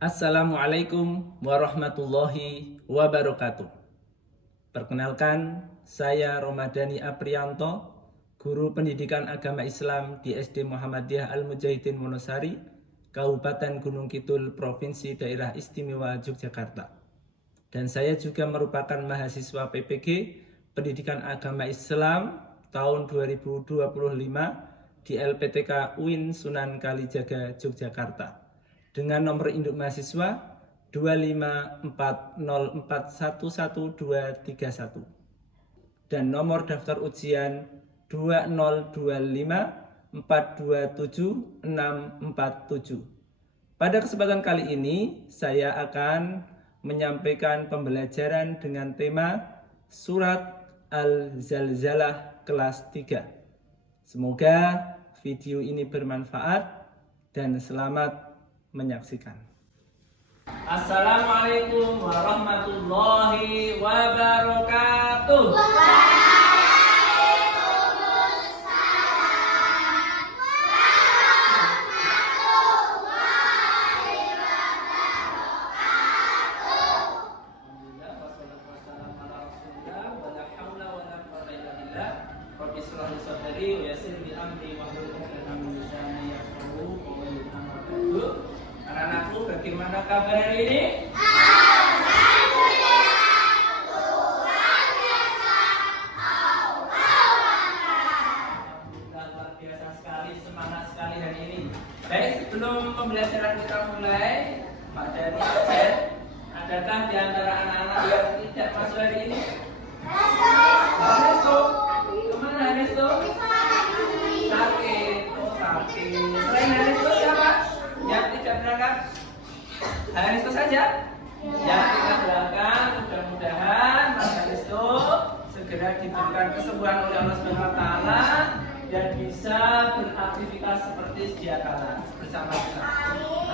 Assalamualaikum warahmatullahi wabarakatuh. Perkenalkan, saya Romadhani Apriyanto, Guru Pendidikan Agama Islam di SD Muhammadiyah Al-Mujahidin Wonosari, Kabupaten Gunung Kidul, Provinsi Daerah Istimewa Yogyakarta. Dan saya juga merupakan mahasiswa PPG Pendidikan Agama Islam tahun 2025 di LPTK UIN Sunan Kalijaga, Yogyakarta. Dengan nomor induk mahasiswa 25404111231 dan nomor daftar ujian 20254276647. Pada kesempatan kali ini saya akan menyampaikan pembelajaran dengan tema Surat Al-Zalzalah kelas 3. Semoga video ini bermanfaat dan selamat menyaksikan. Assalamualaikum warahmatullahi wabarakatuh. Anak-anakku, bagaimana kabar hari ini? Alhamdulillah, luar biasa. Luar biasa sekali, semangat sekali hari ini. Baik, sebelum pembelajaran kita mulai, Pak Dhani, adakah di antara anak-anak yang tidak masuk hari ini? Hanesto, kemana Hanesto? Sakit, sakit. Selain Hanesto siapa? Yang tidak berangkat? Hanesto saja? Yang tidak berangkat, mudah-mudahan Mas Hanesto segera diberikan kesembuhan oleh Allah Subhanahu wa taala dan bisa beraktivitas seperti sedia kala bersama kita.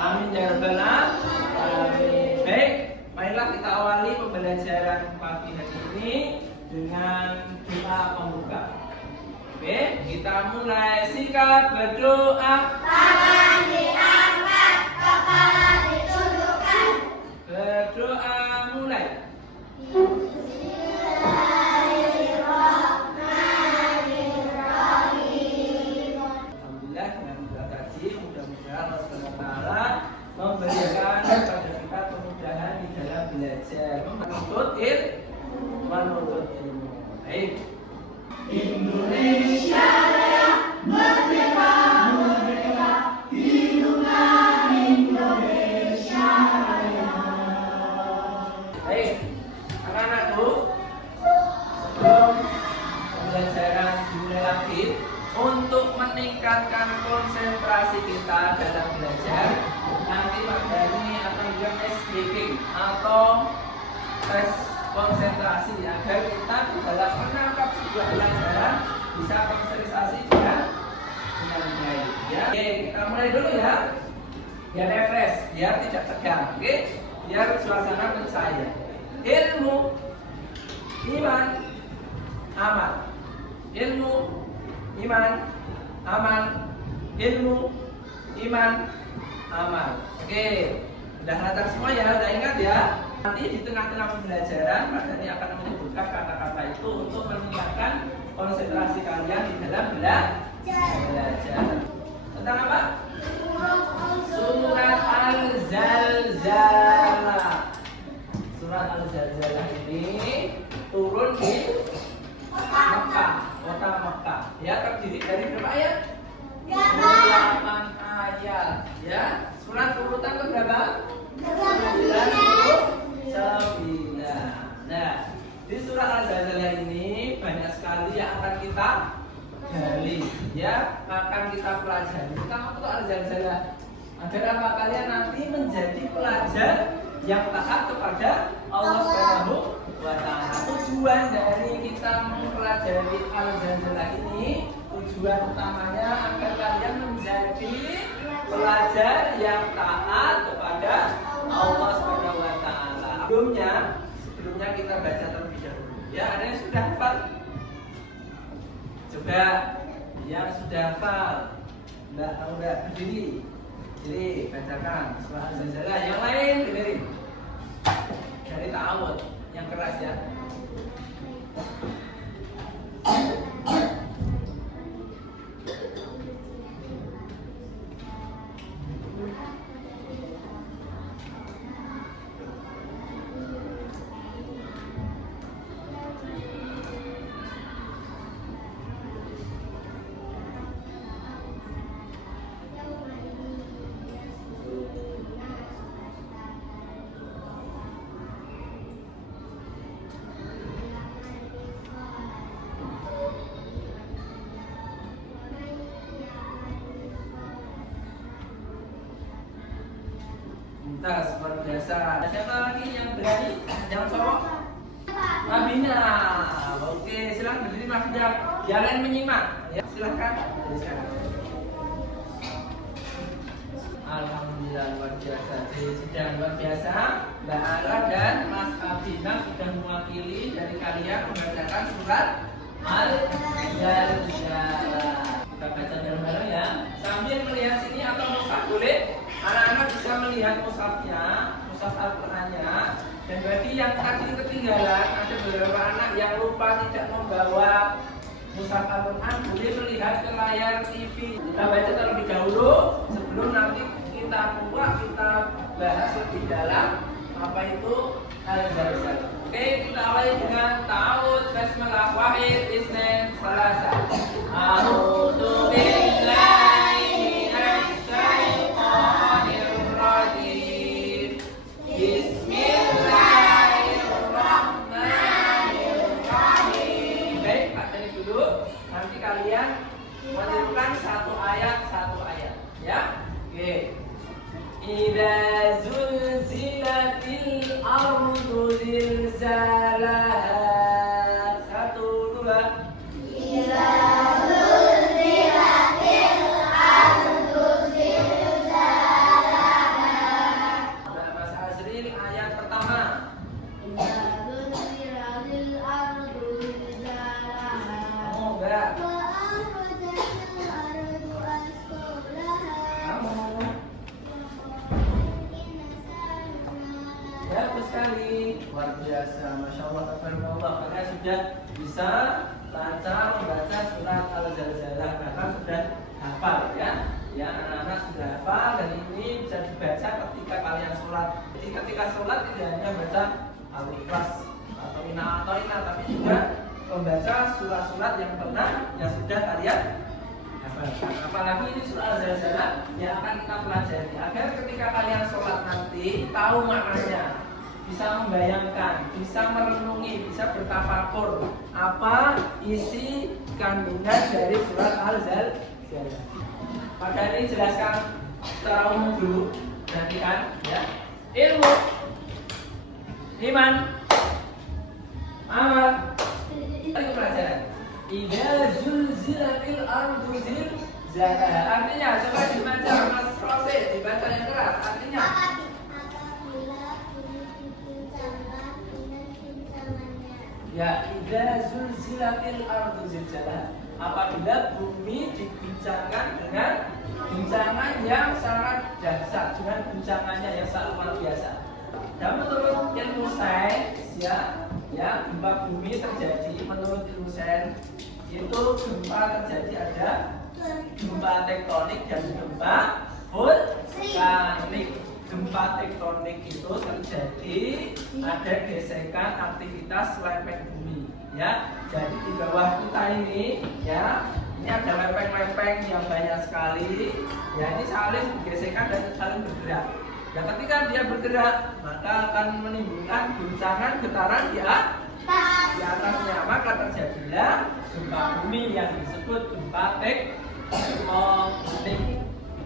Amin ya rabbal alamin. Baik, marilah kita awali pembelajaran pagi hari ini dengan doa pembuka. Oke, kita mulai. Sikat berdoa. Tangan diangkat, kepala ditundukkan. Berdoa mulai. Bismillahirrahmanirrahim. Alhamdulillah, dengan doa tadi mudah-mudahan Allah Subhanahu wa taala memberikan kepada kita kemudahan di dalam belajar, menuntut ilmu. Baik. Indonesia Raya merdeka, merdeka, hiduplah Indonesia Raya. Baik, anak-anakku, sebelum pembelajaran dimulai lagi, untuk meningkatkan konsentrasi kita dalam belajar, nanti Pak Dhani akan buat tes speaking atau tes konsentrasi agar kita di dalam menangkap sebuah pelajaran bisa konsentrasi dengan baik. Ya, oke, kita mulai dulu ya. Biar refresh, biar tidak tegang. Oke, biar suasana percaya. Ilmu, iman, amal. Ilmu, iman, amal. Ilmu, iman, amal. Oke, udah lancar semua ya, udah ingat ya. Nanti di tengah-tengah pembelajaran, Mas Dhani akan menyebutkan kata-kata itu untuk meningkatkan konsentrasi kalian di dalam belajar. Tentang apa? Surat Al-Zalzalah. Surat Al-Zalzalah ini turun di Mekah, kota Mekah. Ya, terdiri dari berapa ayat? 8 ayat. Ya, surat urutan ke berapa? 99. Nah, di surat Al-Zalzalah ini banyak sekali yang akan kita gali, ya, akan kita pelajari. Tentang apa Al-Zalzalah? Agar apa kalian nanti menjadi pelajar yang taat kepada Allah Subhanahu wa taala. Tujuan dari kita mempelajari Al-Zalzalah ini, tujuan utamanya agar kalian menjadi pelajar yang taat kepada Allah Subhanahu wa taala. Sebelumnya kita baca terlebih dahulu. Ya, ada yang sudah hafal? Coba yang sudah hafal. Enggak, berdiri. Jadi bacakan surah Al-Zalzalah. Yang lain dengerin dari ta'awud yang keras ya. Tas luar biasa. Siapa lagi yang berani? Yang cowok? Abina. Oke, silakan berdiri Mas Ujang. Jangan menyimak. Ya, silakan. Alhamdulillah luar biasa. Jadi sudah luar biasa. Mbak Ala dan Mas Abina sudah mewakili dari kalian membacakan surat Al-Zalzalah. Kita baca bareng-bareng ya. Sambil melihat sini atau mushaf boleh. Anak-anak bisa melihat mushafnya, mushaf Al-Qur'annya. Dan bagi yang tadi ketinggalan, ada beberapa anak yang lupa tidak membawa mushaf Al-Qur'an, boleh melihat ke layar TV. Kita baca terlebih dahulu sebelum nanti kita buka, kita bahas lebih dalam apa itu Al-Zalzalah. Oke, kita awali dengan ta'awud, basmalah, wahid, isnin, salasa. A'udzu billahi minasy syaithanir rajim. Bismillahirrahmanirrahim. Baik, pakai dulu. Nanti kalian menirukan satu ayat ya. Oke. Idza zulzilatil ardu zilzalaha. 1, 2. Idza zulzilatil ardu zilzalaha. Mas Azril ayat pertama. Idza zulzilatil ardu zilzalaha. Oh, enggak. Wa akhrajatil ardu asqalaha. Kamu. Bagus sekali, luar biasa, masya Allah, tabarakallah. Kalian sudah bisa lancar membaca surat Al-Zalzalah karena sudah hafal ya. Ya, anak-anak sudah hafal dan ini bisa dibaca ketika kalian sholat. Jadi ketika sholat tidak hanya baca Al-Ikhlas atau Inna Atoina, tapi juga membaca surat-surat yang pernah yang sudah kalian hafal. Apalagi ini surah Al-Zalzalah yang akan kita pelajari agar ketika kalian sholat nanti tahu maknanya, bisa membayangkan, bisa merenungi, bisa bertafakur apa isi kandungan dari surat Al-Zalzalah. Maka ini jelaskan secara umum dulu, perhatikan ya. Ilmu, iman, amal, itu pelajaran. Idza zulzilatil ardu zilzalaha. Artinya coba dibaca Mas Rosi, dibaca yang keras. Artinya ya, idza zulzilatil ardu zilzalaha. Apabila bumi diguncangkan dengan guncangan yang sangat dahsyat, dengan guncangannya yang sangat luar biasa. Dan menurut ilmu sains ya, gempa bumi terjadi menurut ilmu sains itu gempa terjadi ada gempa tektonik dan gempa vulkanik. Gempa tektonik itu terjadi ada gesekan aktivitas lempeng bumi ya. Jadi di bawah kita ini ya, ini ada lempeng-lempeng yang banyak sekali ya, ini saling bergesekan dan saling bergerak. Ya, ketika dia bergerak maka akan menimbulkan guncangan getaran di atasnya, maka terjadilah gempa bumi yang disebut gempa tektonik.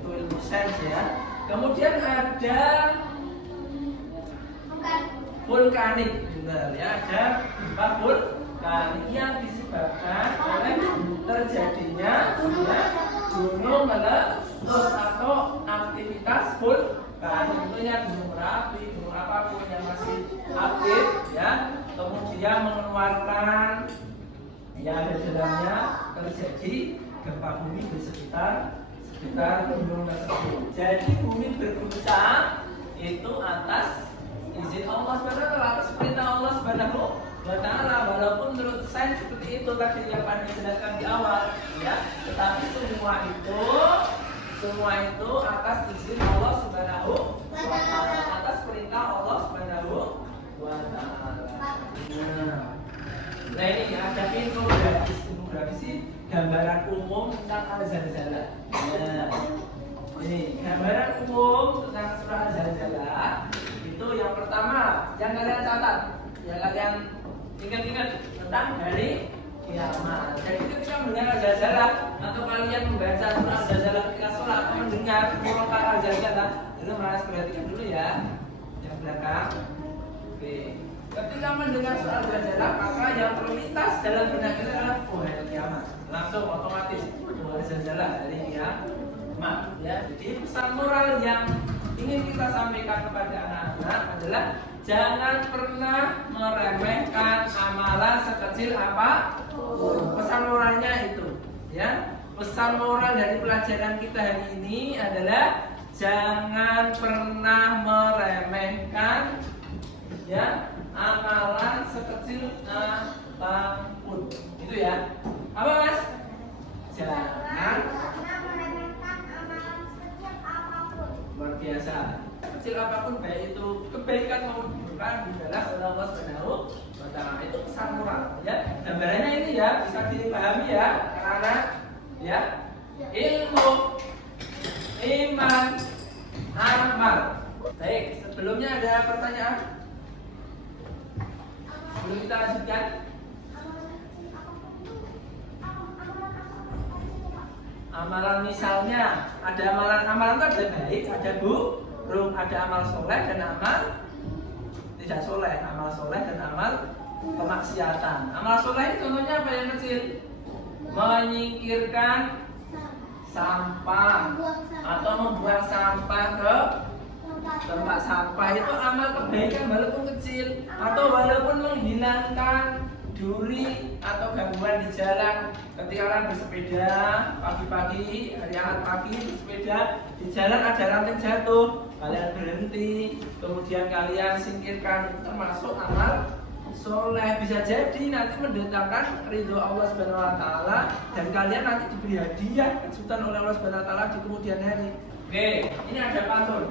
Itu ilmu sains ya. Kemudian ada vulkanik, benar ya, ada gempa vulkanik yang disebabkan oleh terjadinya gunung meletus atau aktivitas vulkanik. Tentunya gunung Merapi, gunung apapun yang masih aktif ya, kemudian mengeluarkan yang ada di dalamnya, terjadi gempa bumi di sekitar Kita gunung tersebut. Jadi bumi berguncang itu atas izin Allah Subhanahu wa taala, atas perintah Allah Subhanahu wa taala. Walaupun menurut sains seperti itu tadi yang Pak jelaskan di awal, ya. Tetapi semua itu atas izin Allah Subhanahu wa taala, atas perintah Allah Subhanahu wa taala. Nah ini ada infografis sih gambaran umum tentang al-zalzalah. Nah, ini gambaran umum tentang surah al-zalzalah. Itu yang pertama yang kalian catat, yang kalian ingat-ingat tentang hari kiamat. Jadi ketika mendengar al-zalzalah atau kalian membaca surah al-zalzalah ketika sholat atau mendengar murotal al-zalzalah, itu harus perhatikan dulu ya yang belakang. Oke. Ketika mendengar soal al-zalzalah, maka yang terlintas dalam benak kita adalah hari kiamat. Langsung otomatis al-zalzalah dari kiamat. Ya, jadi pesan moral yang ingin kita sampaikan kepada anak-anak adalah jangan pernah meremehkan amalan sekecil apa. Pesan moralnya itu, ya. Pesan moral dari pelajaran kita hari ini adalah jangan pernah meremehkan, ya, amalan sekecil apapun. Itu ya. Apa Mas? Jangan meremehkan amalan sekecil apapun. luar biasa. Kecil apapun, baik itu kebaikan maupun keburukan adalah Allah Subhanahu wa taala. Itu pesan moral, ya. Gambarannya ini ya bisa dipahami ya, karena ya ilmu, iman, amal. Baik, sebelumnya ada pertanyaan? Sebelum kita lanjutkan, amalan misalnya ada amalan itu ada baik, ada buruk, ada amal soleh dan amal tidak soleh, amal soleh dan amal kemaksiatan. Amal soleh itu contohnya apa yang kecil? Menyingkirkan sampah atau membuang sampah ke tempat sampah, itu amal kebaikan walaupun kecil. Atau walaupun menghilangkan duri atau gangguan di jalan. Ketika kalian bersepeda pagi-pagi, hari Ahad pagi bersepeda di jalan ada ranting jatuh, kalian berhenti, kemudian kalian singkirkan, termasuk amal soleh. Bisa jadi nanti mendatangkan ridho Allah Subhanahu wa taala dan kalian nanti diberi hadiah kejutan oleh Allah Subhanahu wa taala di kemudian hari. Oke, ini ada pantun.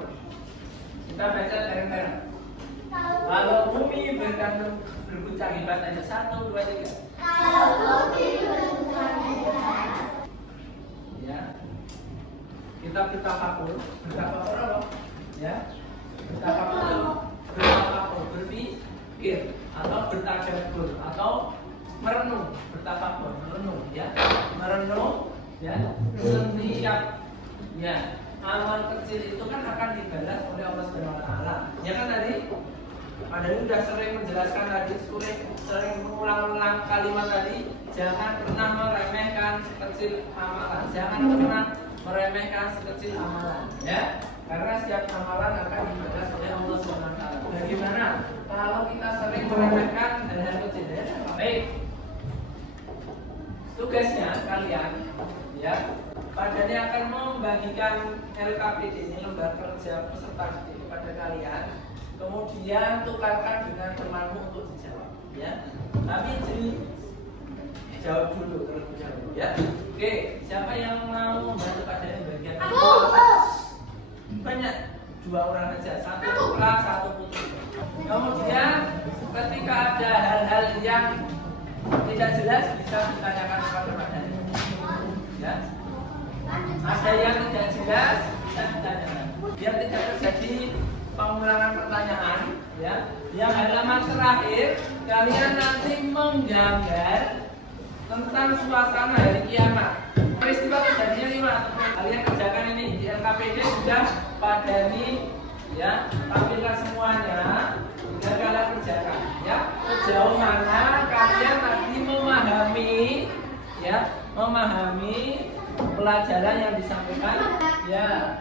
Kita baca bareng-bareng. Kalau bumi berguncang hebat aja, 1, 2, 3. Kalau bumi berguncang hebat. Ya. Kita bertafakur apa? Ya. Bertafakur, berpikir atau bertadabbur atau merenung, bertafakur, merenung ya. Merenung ya. Setiap ya amal kecil itu kan akan dibalas oleh Allah Subhanahu wa taala. Ya kan tadi? Padahal sudah sering menjelaskan tadi, sering mengulang-ulang kalimat tadi, jangan pernah meremehkan sekecil amalan. Jangan pernah meremehkan sekecil amalan, ya. Karena setiap amalan akan dibalas oleh Allah Subhanahu wa taala. Bagaimana kalau kita sering meremehkan hal-hal kecil, ya? Baik. Tugasnya kalian, ya, Padanya akan membagikan LKPD ini, lembaga kerja peserta didik kepada kalian. Kemudian tukarkan dengan temanmu untuk dijawab, ya. Tapi jadi jawab dulu terlebih dahulu, ya. Oke, siapa yang mau membantu Padanya bagian ini? Banyak, 2 orang saja, 1 putra, 1 putri. Kemudian ketika ada hal-hal yang tidak jelas bisa ditanyakan kepada Padanya, ya. Ada yang tidak jelas bisa ditanyakan. Biar tidak terjadi pengulangan pertanyaan, ya. Yang halaman terakhir kalian nanti menggambar tentang suasana hari kiamat. Peristiwa kejadiannya 5. Kalian kerjakan ini di LKPD sudah Padani, ya. Tampilkan semuanya. Biar kalian kerjakan, ya. Sejauh mana kalian nanti memahami, ya, memahami pelajaran yang disampaikan, ya.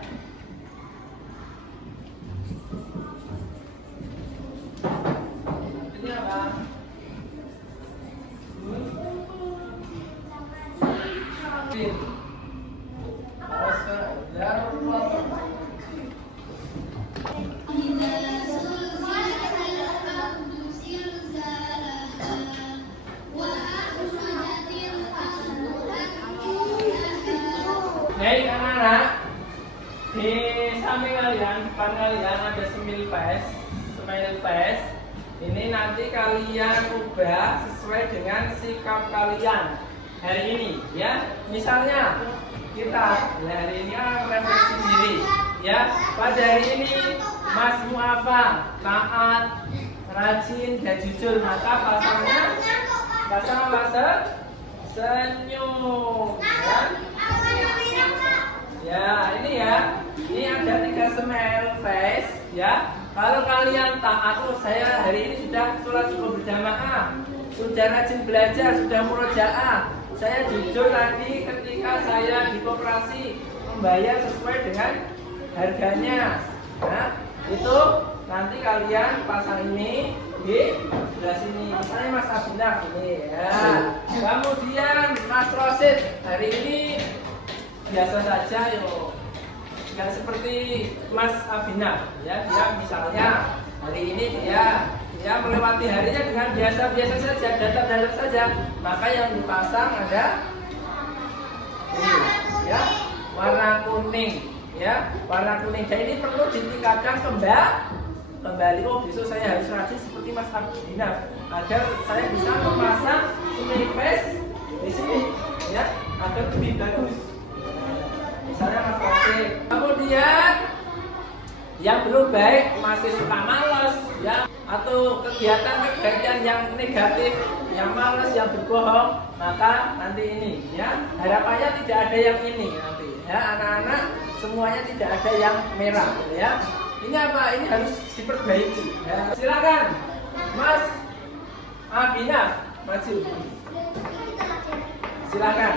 Ini apa? Kalau Baik anak-anak, di samping kalian, depan kalian ada smile face. Ini nanti kalian ubah sesuai dengan sikap kalian hari ini, ya. Misalnya kita hari ini refleksi diri, ya. Pada hari ini Mas Muafa taat, rajin dan jujur, maka pasang senyum, ya. Ya, ini ya. Ini ada 3 smile face, ya. Kalau kalian taat, saya hari ini sudah sholat subuh berjamaah, sudah rajin belajar, sudah murojaah. Saya jujur tadi ketika saya di koperasi membayar sesuai dengan harganya. Nah, itu nanti kalian pasang ini di sebelah sini. Misalnya Mas Abinah ini, ya. Kemudian Mas Rosid hari ini biasa saja, yuk. Nggak seperti Mas Abinah, ya. Dia misalnya hari ini dia melewati harinya dengan biasa-biasa saja, datar-datar saja. Maka yang dipasang ada ini, ya, warna kuning, ya, warna kuning. Dan ini perlu ditingkatkan kembali. Oh, besok saya harus rajin seperti Mas Abinah agar saya bisa memasang smile face di sini, ya, agar lebih bagus. Misalnya Mas Rosid. Kemudian yang belum baik, masih suka malas, ya, atau kegiatan yang negatif, yang malas, yang berbohong, maka nanti ini, ya, harapannya tidak ada yang ini nanti, ya, anak-anak semuanya tidak ada yang merah, ya. Ini apa? Ini harus diperbaiki, ya. Silakan Mas Abinah maju. Silakan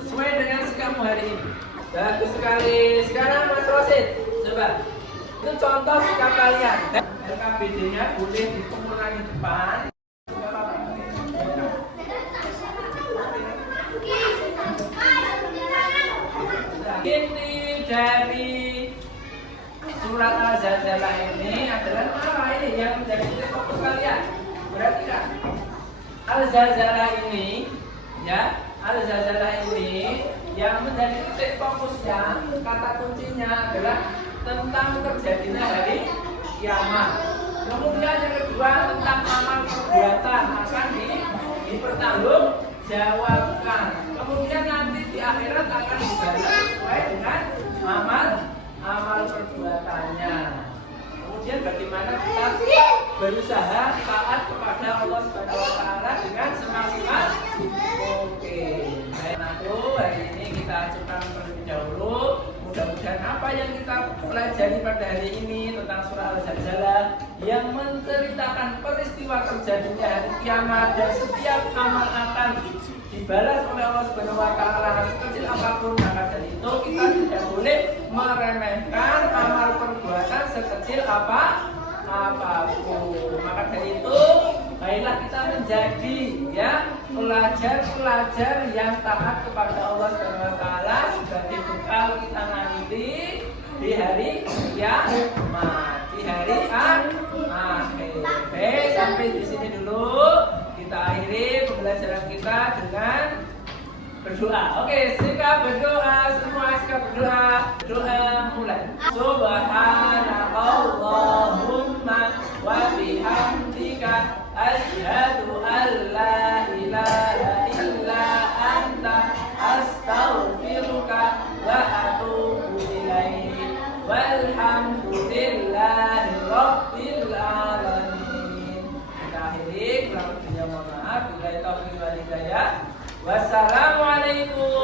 sesuai dengan sikapmu hari ini. Bagus sekali. Sekarang Mas Rosid, coba. Itu contoh sikap kalian. RKBD-nya boleh dikurangi depan. Inti dari surat Al-Zalzalah ini adalah apa ini yang menjadi fokus kalian? Berarti kan Al-Zalzalah ini, ya, Al-Zalzalah ini yang menjadi titik fokusnya, kata kuncinya adalah tentang terjadinya hari kiamat. Kemudian yang kedua tentang amal perbuatan akan dipertanggungjawabkan. Kemudian nanti di akhirat akan dibalas sesuai dengan amal perbuatannya. Kemudian bagaimana kita berusaha taat kepada Allah Subhanahu wa taala dengan semaksimal mungkin. Hari ini kita ajukan terlebih dahulu. Mudah-mudahan apa yang kita pelajari pada hari ini tentang surah Al-Zalzalah yang menceritakan peristiwa terjadinya hari kiamat dan setiap amal akan dibalas oleh Allah Subhanahu wa taala sekecil apapun, maka dari itu kita tidak boleh meremehkan amal perbuatan sekecil apapun. Maka dari itu baiklah kita menjadi, ya, pelajar-pelajar yang taat kepada Allah Subhanahu wa taala sebagai bekal kita nanti di hari kiamat, di hari akhir. Baik, sampai di sini dulu. Kita akhiri pembelajaran kita dengan berdoa. Oke, sikap berdoa, semua sikap berdoa. Doa mulai. Subhanallahumma wa bihamdika asyhadu an la ilaha illa anta astaghfiruka wa atubu ilaik. Walhamdulillahi rabbil alamin. Kita akhiri, kurang lebihnya mohon maaf. Wassalamualaikum